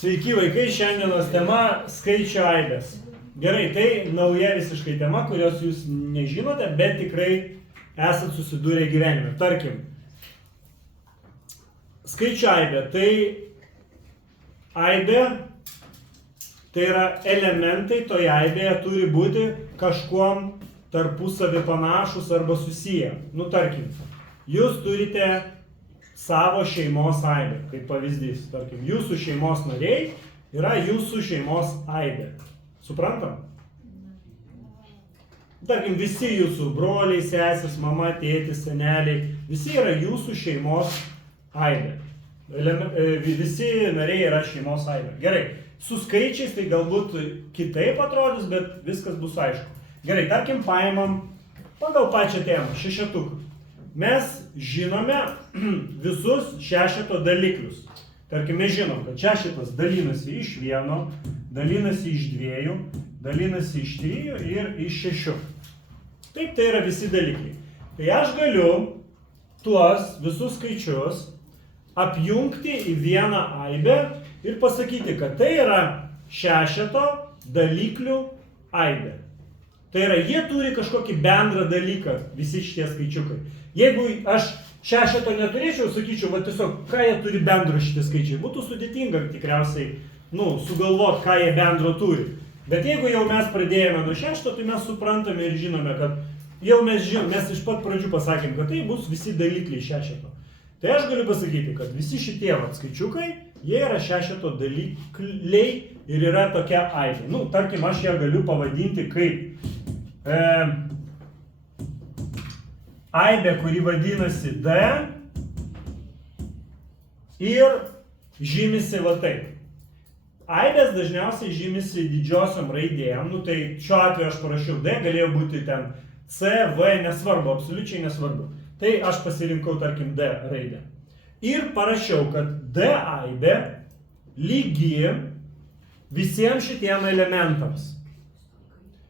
Sveiki vaikai, šiandienos tema skaičių aibės. Gerai, tai nauja visiškai tema, kurios jūs nežinote, bet tikrai esat susidūrę gyvenime. Tarkim, skaičių aibė, tai yra elementai, toje aibėje turi būti kažkuom tarpusavį panašus arba susiję. Nu, tarkim, jūs turite savo šeimos aibę, kaip pavyzdys. Tarkim, jūsų šeimos nariai yra jūsų šeimos aibė. Suprantam? Tarkim, visi jūsų broliai, sesės, mama, tėtis, seneliai, visi yra jūsų šeimos aibė. Visi nariai yra šeimos aibė. Gerai, su skaičiais tai galbūt kitaip atrodys, bet viskas bus aišku. Gerai, tarkim, paimam pagal pačią temą, šešetuką. Mes žinome visus šešeto daliklius. Tarkim, mes žinom, kad šešetas dalinasi iš 1, dalinasi iš 2, dalinasi iš 3 ir iš 6. Taip, tai yra visi dalikliai. Tai aš galiu tuos visus skaičius apjungti į vieną aibę ir pasakyti, kad tai yra šešeto daliklių aibė. Tai yra, jie turi kažkokį bendrą dalyką, visi šitie skaičiukai. Jeigu aš šešeto neturėčiau, sakyčiau, va tiesiog, ką jie turi bendro šitie skaičiai, būtų sudėtinga tikriausiai, sugalvoti, ką jie bendro turi. Bet jeigu jau mes pradėjome nuo šešto, tai mes suprantame ir žinome, kad jau mes iš pat pradžių pasakėm, kad tai bus visi dalikliai šešeto. Tai aš galiu pasakyti, kad visi šitie skaičiukai, jie yra šešeto dalikliai ir yra tokia aibė. Tarkim, aš ją galiu pavadinti kaip aibė, kuri vadinasi D ir žymisi va taip. Aibės dažniausiai žymisi didžiosiom raidėjom, tai šiuo atveju aš parašiau D, galėjo būti ten C, V, nesvarbu, absoliučiai nesvarbu. Tai aš pasirinkau, tarkim, D raidę. Ir parašiau, kad D aibė lygi visiems šitiem elementams.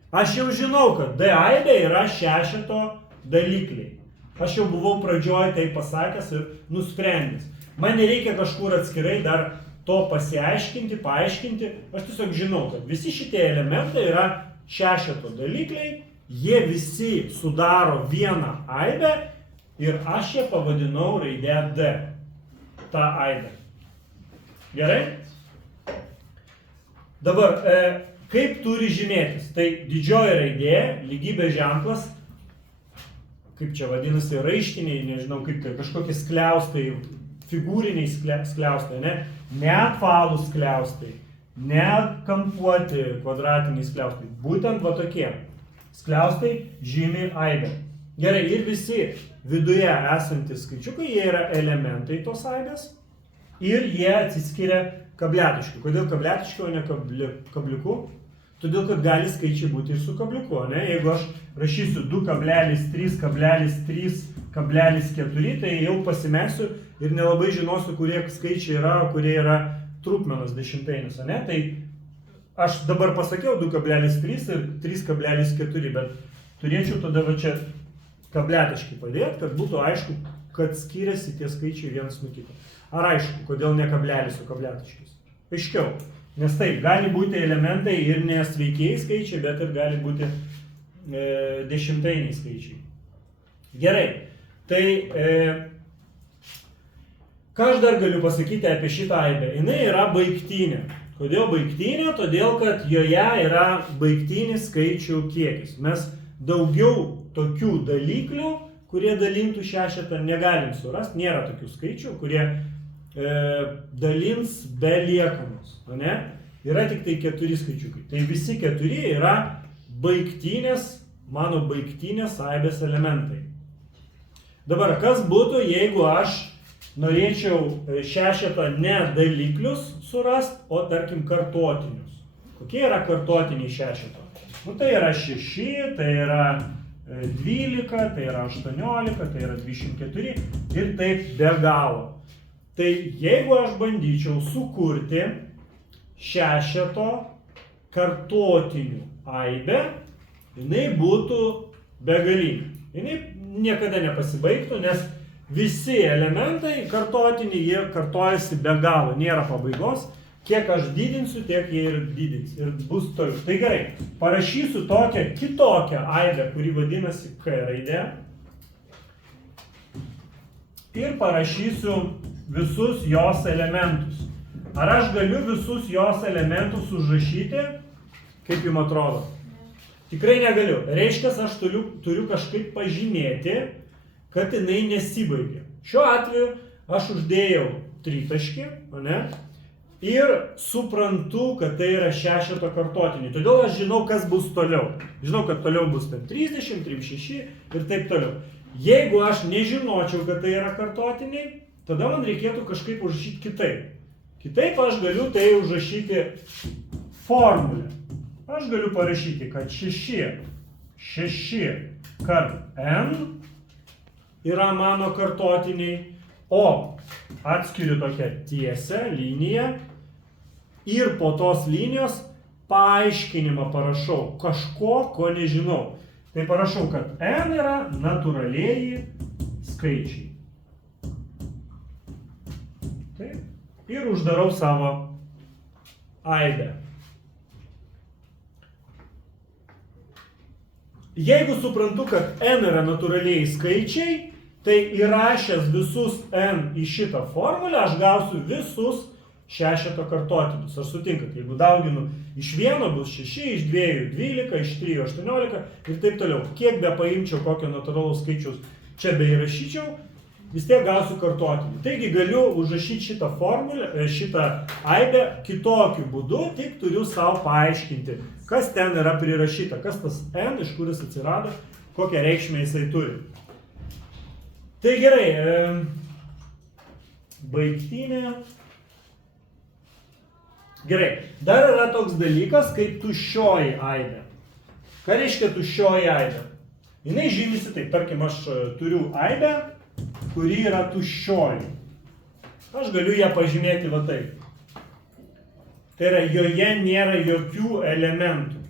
Aš jau žinau, kad D aibė yra šešeto dalikliai. Aš jau buvau pradžioje tai pasakęs ir nusprendęs. Man nereikia kažkur atskirai dar to pasiaiškinti, paaiškinti. Aš tiesiog žinau, kad visi šitie elementai yra šešeto dalikliai, jie visi sudaro vieną aibę ir aš ją pavadinau raidę D. Ta aibė. Gerai? Dabar, kaip turi žymėtis? Tai didžioji raidė, lygybės ženklas, kaip čia vadinasi, raištiniai, nežinau kaip tai, kažkokie skliaustai, figūriniai skliaustai, ne apvalūs skliaustai, ne kampuoti kvadratiniai skliaustai, būtent va tokie skliaustai žymi aibę. Gerai, ir visi viduje esantys skaičiukai, jie yra elementai tos aibės ir jie atsiskiria kabliatiškai. Kodėl kabliatiškai, o ne kabliuku? Todėl, kad gali skaičiai būti ir su kabliuku, ne? Jeigu aš rašysiu 2,3,3,4, tai jau pasimesiu ir nelabai žinosiu, kurie skaičiai yra, kurie yra trupmenos dešimtainis, ne? Tai aš dabar pasakiau 2,3 ir 3,4, bet turėčiau tada va čia kabliatiškai padėti, kad būtų aišku, kad skiriasi tie skaičiai vienas nuo kito. Ar aišku, kodėl ne kablelis, o kabliatiškis? Aiškiau. Nes taip, gali būti elementai ir ne sveikieji skaičiai, bet ir gali būti dešimtainiai skaičiai. Gerai, tai ką aš dar galiu pasakyti apie šitą aibę? Jinai yra baigtinė. Kodėl baigtinė? Todėl, kad joje yra baigtinis skaičių kiekis. Mes daugiau tokių daliklių, kurie dalintų šešetą, negalim surasti. Nėra tokių skaičių, kurie dalins be liekanos. Yra tik tai 4 skaičiukai. Tai visi 4 yra mano baigtinės aibės elementai. Dabar, kas būtų, jeigu aš norėčiau šešetą ne daliklius surasti, o tarkim kartotinius? Kokie yra kartotiniai šešeto? Tai yra 6, tai yra 12, tai yra 18, tai yra 24 ir taip be galo. Tai jeigu aš bandyčiau sukurti šešeto kartotinių aibę, jinai būtų begalinė. Jinai niekada nepasibaigtų, nes visi elementai kartotiniai, jie kartojasi be galo, nėra pabaigos. Kiek aš didinsiu, tiek jie ir didins. Ir bus toliau. Tai gerai, parašysiu tokią kitokią aibę, kuri vadinasi K raidė. Ir parašysiu visus jos elementus. Ar aš galiu visus jos elementus užrašyti, kaip jums atrodo? Tikrai negaliu. Reiškia, aš turiu kažkaip pažymėti, kad jinai nesibaigia. Šiuo atveju aš uždėjau tritaškį, ne? Ir suprantu, kad tai yra šešeto kartotiniai. Todėl aš žinau, kas bus toliau. Žinau, kad toliau bus 30, 36 ir taip toliau. Jeigu aš nežinočiau, kad tai yra kartotiniai, tada man reikėtų kažkaip užrašyti kitaip. Kitaip aš galiu tai užrašyti formulę. Aš galiu parašyti, kad 6 kart n yra mano kartotiniai, o atskiriu tokią tiesią liniją ir po tos linijos paaiškinimą parašau kažko, ko nežinau. Tai parašau, kad n yra natūralieji skaičiai. Taip. Ir uždarau savo aibę. Jeigu suprantu, kad n yra natūraliai skaičiai, tai įrašęs visus n į šitą formulę, aš gausiu visus šešeto kartotinius. Ar sutinkat? Jeigu dauginu iš 1 bus 6, iš 2 12, iš 3 18 ir taip toliau. Kiek be paimčiau kokio natūralaus skaičiaus čia be įrašyčiau, vis tiek gausiu kartotinį. Taigi galiu užrašyti šitą formulę, šitą aibę kitokiu būdu, tik turiu savo paaiškinti, kas ten yra prirašyta, kas tas n, iš kuris atsirado, kokią reikšmę jisai turi. Tai gerai, baigtinė. Gerai, dar yra toks dalykas kaip tuščioji aibė. Ką reiškia tuščioji aibė? Jinai žymisi taip, tarkim, aš turiu aibę, kuri yra tuščioji. Aš galiu ją pažymėti va taip. Tai yra, joje nėra jokių elementų.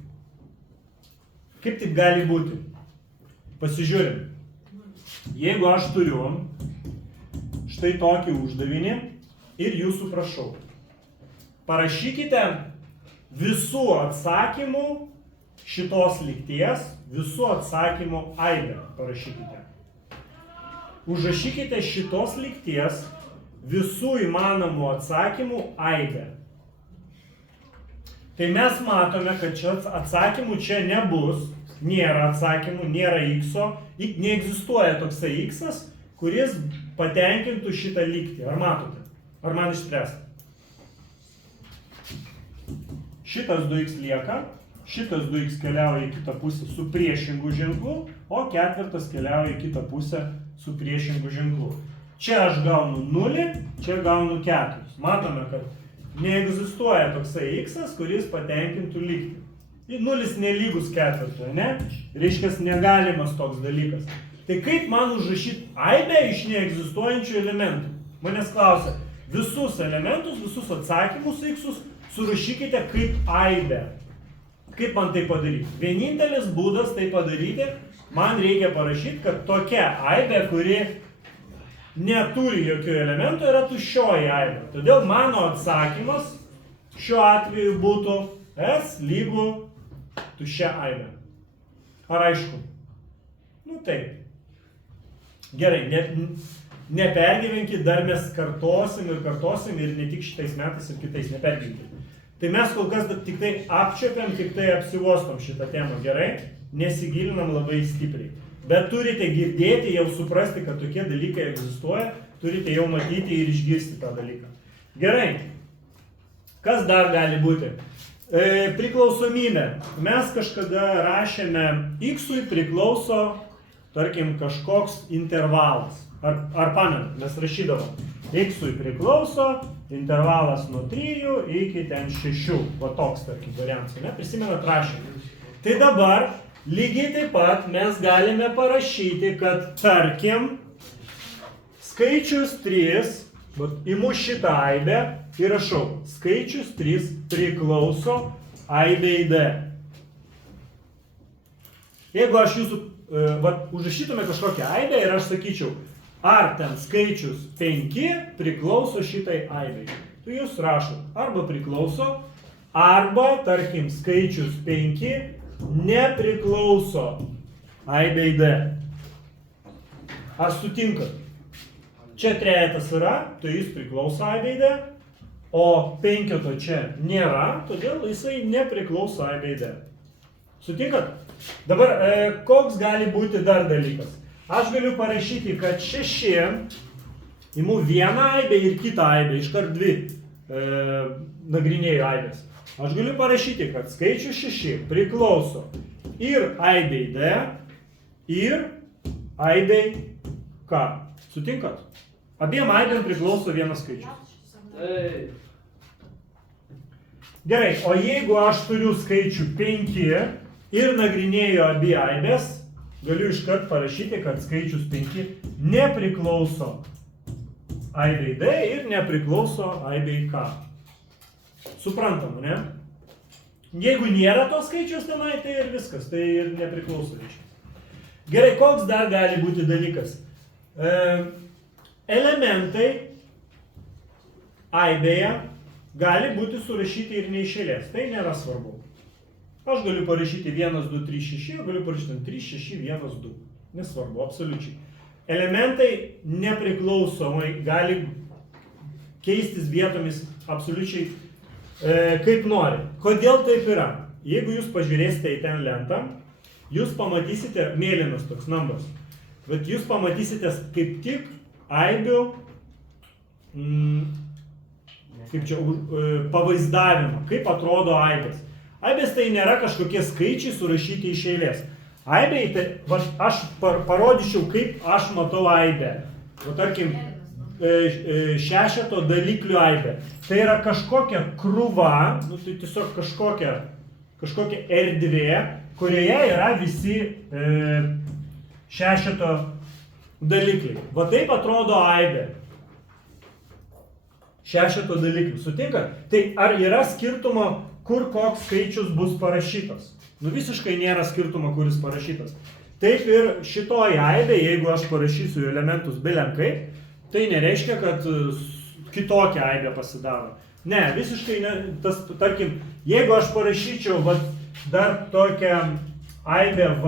Kaip taip gali būti? Pasižiūrim. Jeigu aš turiu štai tokį uždavinį ir jūsų prašau, parašykite visų atsakymų šitos lygties, visų atsakymų aibę parašykite. Užrašykite šitos lygties visų įmanomų atsakymų aibę. Tai mes matome, kad čia atsakymų čia nebus, nėra atsakymų, nėra x-o, neegzistuoja toksai x-as, kuris patenkintų šitą lygtį. Ar matote? Ar man išspręsta? Šitas 2x lieka, šitas 2x keliauja į kitą pusę su priešingu ženklu, o ketvirtas keliauja į kitą pusę su priešingu ženklu. Čia aš gaunu 0, čia gaunu 4. Matome, kad neegzistuoja toksai x-as, kuris patenkintų lygtį. 0 nelygus ketvirtui, ne? Reiškia, negalimas toks dalykas. Tai kaip man užrašyti aibę iš neegzistuojančių elementų? Manęs klausia, visus elementus, visus atsakymus x-us surašykite kaip aibę. Kaip man tai padaryti? Vienintelis būdas tai padaryti, man reikia parašyti, kad tokia aibė, kuri neturi jokių elementų, yra tuščioji aibė. Todėl mano atsakymas šiuo atveju būtų s lygu tuščia aibė. Ar aišku? Nu taip. Gerai, nepergyvenkit, dar mes kartosim ir ne tik šitais metais ir kitais, nepergyvenkit. Tai mes kol kas tik tai apčiuopiam, tik tai apsivostom šitą temą, gerai? Nesigilinam labai stipriai. Bet turite girdėti, jau suprasti, kad tokie dalykai egzistuoja, turite jau matyti ir išgirsti tą dalyką. Gerai. Kas dar gali būti? Priklausomybė. Mes kažkada rašėme x-ui priklauso, tarkim, kažkoks intervalas. Ar pamenat, mes rašydavom. X-ui priklauso intervalas nuo 3 iki ten 6. Va toks, tarkim, variantas. Ne? Prisimenat rašymą. Tai dabar lygiai taip pat mes galime parašyti, kad, tarkim, skaičius 3, imu šitą aibę ir rašau, skaičius 3 priklauso aibei d. Jeigu aš jūsų, užrašytume kažkokią aibę ir aš sakyčiau, ar ten skaičius 5 priklauso šitai aibei. tai jūs rašot arba priklauso, arba, tarkim, skaičius 5 nepriklauso aibei D. Ar sutinkat? Čia trejetas yra, tai jis priklauso aibei D, o penketo čia nėra, todėl jisai nepriklauso aibei D. Sutinkat? Dabar, koks gali būti dar dalykas? Aš galiu parašyti, kad 6 imu vieną aibę ir kitą aibę, iškart dvi nagrinėjau aibės. Aš galiu parašyti, kad skaičius 6 priklauso ir aibei D, ir aibei K. Sutinkat? Abiem aibėm priklauso vienas skaičius. Gerai, o jeigu aš turiu skaičių 5 ir nagrinėju abi aibės, galiu iškart parašyti, kad skaičius 5 nepriklauso aibei D ir nepriklauso aibei K. Suprantam, ne? Jeigu nėra to skaičius tenai, tai ir viskas, tai ir nepriklauso reiškia. Gerai, koks dar gali būti dalykas? Elementai aibėje gali būti surašyti ir ne iš eilės, tai nėra svarbu. Aš galiu parašyti 1, 2, 3, 6, galiu parašyti 3, 6, 1, 2. Nesvarbu, absoliučiai. Elementai nepriklausomai gali keistis vietomis absoliučiai kaip nori. Kodėl taip yra? Jeigu jūs pažiūrėsite į ten lentą, jūs pamatysite, mėlynas toks numbers, bet jūs pamatysite kaip tik aibių kaip čia, pavaizdavimą, kaip atrodo aibės. Aibės tai nėra kažkokie skaičiai surašyti iš eilės. Aibė, tai, aš parodyčiau, kaip aš matau aibę. O tarkim, šešeto daliklių aibė. Tai yra kažkokia krūva, tai tiesiog kažkokia erdvė, kurioje yra visi šešeto dalikliai. Va taip atrodo aibė. Šešeto daliklių. Sutinkat? Tai ar yra skirtumo, kur koks skaičius bus parašytas? Nu visiškai nėra skirtumo, kuris parašytas. Taip ir šitoj aibė, jeigu aš parašysiu elementus belenkaip, tai nereiškia, kad kitokia aibė pasidaro. Ne, visiškai ne. Tas, tarkim, jeigu aš parašyčiau dar tokią aibę V,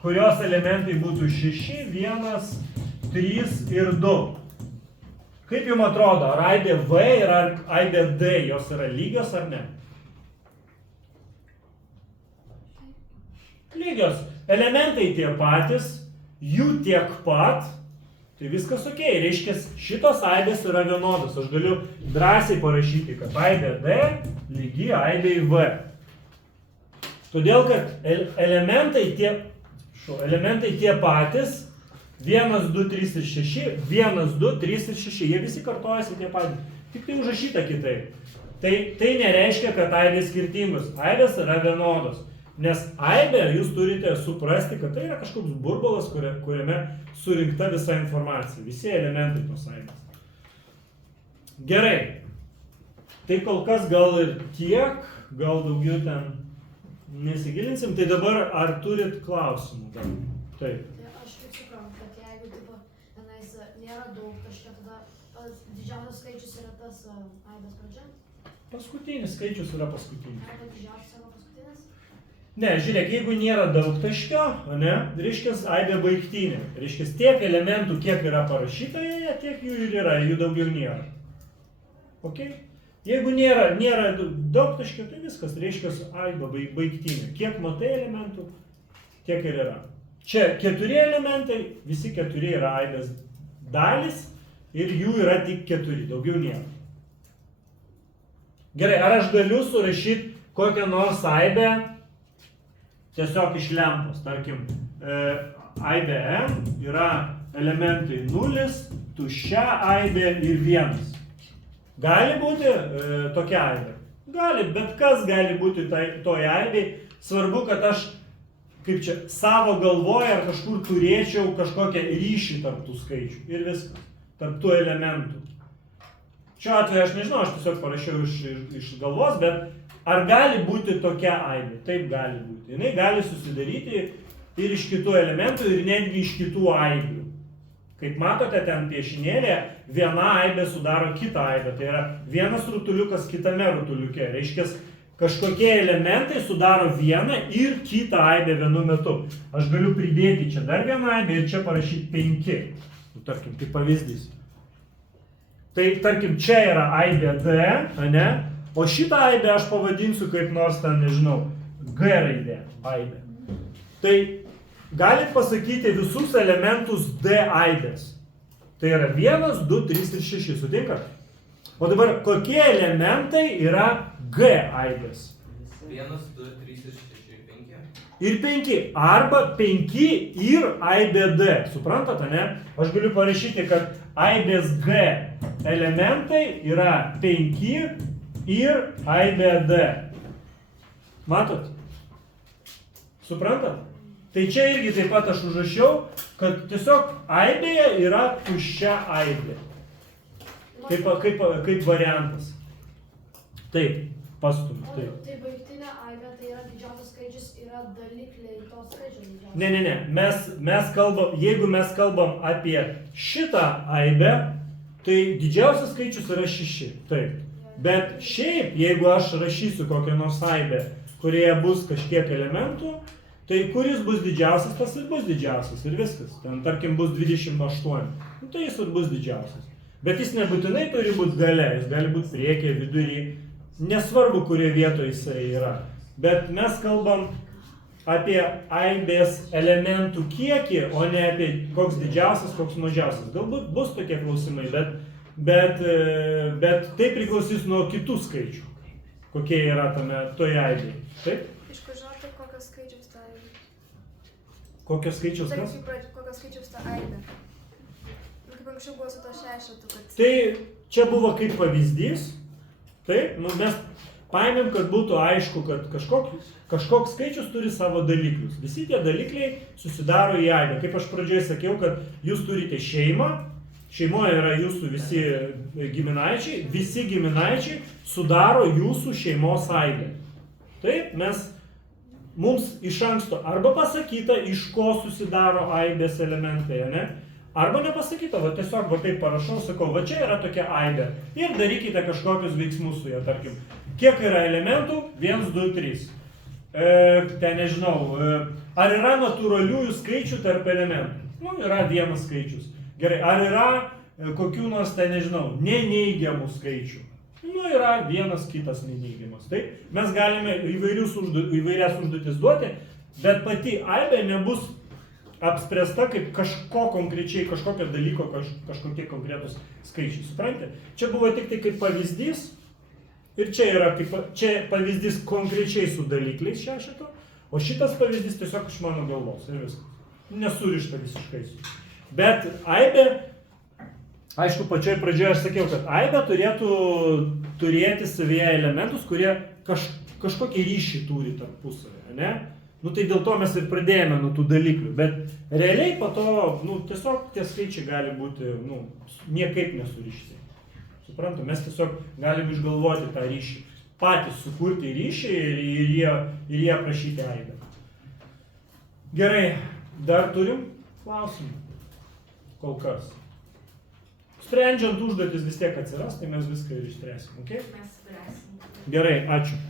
kurios elementai būtų 6, 1, 3 ir 2. Kaip jums atrodo, ar aibė V ir ar aibė D, jos yra lygios ar ne? Lygios. Elementai tie patys, jų tiek pat, tai viskas ok. Reiškia, šitos aibės yra vienodos. Aš galiu drąsiai parašyti, kad aibė D lygi aibei V. Todėl, kad elementai tie patys, 1, 2, 3 ir 6, 1, 2, 3 ir 6, jie visi kartojasi tie patys, tik tai užrašyta kitaip. Tai nereiškia, kad aibės skirtingos, aibės yra vienodos, nes aibė jūs turite suprasti, kad tai yra kažkoks burbulas, kuriame surinkta visa informacija, visi elementai tos aibės. Gerai, tai kol kas gal ir tiek, gal daugiau ten nesigilinsim, tai dabar ar turit klausimų? Taip. Didžiausias skaičius yra tas aibės pradžia? Paskutinis skaičius yra paskutinis. Arba didžiausias arba paskutinis? Ne, žiūrėk, jeigu nėra daugtaškio, ne, reiškia aibė baigtinė. Reiškia, tiek elementų, kiek yra parašyta joje, tiek jų ir yra, jų daugiau nėra. Ok? Jeigu nėra daugtaškio, tai viskas, reiškia aibė baigtinė. Kiek matai elementų, tiek ir yra. Čia 4 elementai, visi 4 yra aibės dalys. Ir jų yra tik 4, daugiau nėra. Gerai, ar aš galiu surašyti kokią nors aibę tiesiog iš lempos? Tarkim, aibė M yra elementai 0, tuščia aibė ir 1. Gali būti tokia aibė? Gali, bet kas gali būti toj aibėj. Svarbu, kad aš kaip čia savo galvoje ar kažkur turėčiau kažkokią ryšį tarp tų skaičių ir viskas. Tarp tų elementų. Šiuo atveju aš nežinau, aš tiesiog parašiau iš galvos, bet ar gali būti tokia aibė? Taip gali būti. Jinai gali susidaryti ir iš kitų elementų, ir netgi iš kitų aibių. Kaip matote ten piešinėlė, viena aibė sudaro kitą aibę. Tai yra vienas rutuliukas kitame rutuliuke. Reiškia, kažkokie elementai sudaro vieną ir kitą aibę vienu metu. Aš galiu pridėti čia dar vieną aibę ir čia parašyti 5. Nu, tarkim, kaip pavyzdys. Tai tarkim, čia yra aibė D, ane? O šitą aibę aš pavadinsiu kaip nors ten, nežinau, G raidė aibė. Tai galit pasakyti visus elementus D aibės. Tai yra 1, 2, 3 ir 6, sutinkat? O dabar kokie elementai yra G aibės? 1, 2, 3 ir 6 ir 5. Ir 5. Arba 5 ir aibė D. Suprantate, ne? Aš galiu parašyti, kad aibės G elementai yra 5 ir aibė D. Matot? Suprantat? Tai čia irgi taip pat aš užrašiau, kad tiesiog aibėje yra tuščia aibė. Kaip variantas. Taip, pastumiu. Taip. Tai baigtinė aibė, tai yra didžiausias skaičius, yra dalikliai to skaičiaus didžiausias. Ne. Mes kalbam, jeigu mes kalbam apie šitą aibę, tai didžiausias skaičius yra 6. Taip. Bet šiaip, jeigu aš rašysiu kokią nors aibę, kurioje bus kažkiek elementų, tai kuris bus didžiausias, tas ir bus didžiausias ir viskas. Ten tarkim bus 28. Nu, tai jis ir bus didžiausias. Bet jis nebūtinai turi būti gale, jis gali būti priekyje, vidury. Nesvarbu, kurioje vietoje jisai yra. Bet mes kalbam apie aibės elementų kiekį, o ne apie koks didžiausias, koks mažiausias. Galbūt bus tokie klausimai, bet tai priklausys nuo kitų skaičių, kokie yra toje aibėje. Taip? Iš kur žinote, kokios skaičiaus ta aibė? Kokios skaičiaus kas? Kokios skaičiaus ta aibė? Kaip anksčiau buvo su to 6, kad... Tai čia buvo kaip pavyzdys. Taip, mes paėmėm, kad būtų aišku, kad kažkoks skaičius turi savo daliklius. Visi tie dalikliai susidaro į aibę. Kaip aš pradžioje sakiau, kad jūs turite šeimą, šeimoje yra jūsų visi giminaičiai, visi giminaičiai sudaro jūsų šeimos aibę. Taip, mums iš anksto arba pasakyta, iš ko susidaro aibės elementai, ne? Arba nepasakyta, va tiesiog va taip parašau, sakau, va čia yra tokia aibė. Ir darykite kažkokius veiksmus su ja, tarkim. Kiek yra elementų? 1, 2, 3. Ten nežinau, ar yra natūraliųjų skaičių tarp elementų? Nu, yra vienas skaičius. Gerai, ar yra kokių nors, ten nežinau, neneigiamų skaičių? Nu, yra vienas kitas neneigiamas. Taip, mes galime įvairias užduotis duoti, bet pati aibė nebus apspręsta kaip kažko konkrečiai, kažkokio dalyko, kažkokie konkretus skaičiai. Suprantate? Čia buvo tik tai kaip pavyzdys ir čia pavyzdys konkrečiai su dalikliais 6, o šitas pavyzdys tiesiog iš mano galvos ir viskas. Nesurišta visiškai. Bet aibė, aišku, pačioj pradžioje aš sakiau, kad aibė turėtų turėti savyje elementus, kurie kažkokį ryšį turi tarpusavį, ne? Nu tai dėl to mes ir pradėjome nuo tų dalyklių, bet realiai po to, tiesiog tie skaičiai gali būti, niekaip nesurišti. Suprantu, mes tiesiog galim išgalvoti tą ryšį, patys sukurti ryšį ir jį aprašyti aibę. Gerai, dar turim klausimų? Kol kas. Sprendžiant užduotis vis tiek atsiras, tai mes viską ir išspręsim, ok? Mes spręsim. Gerai, ačiū.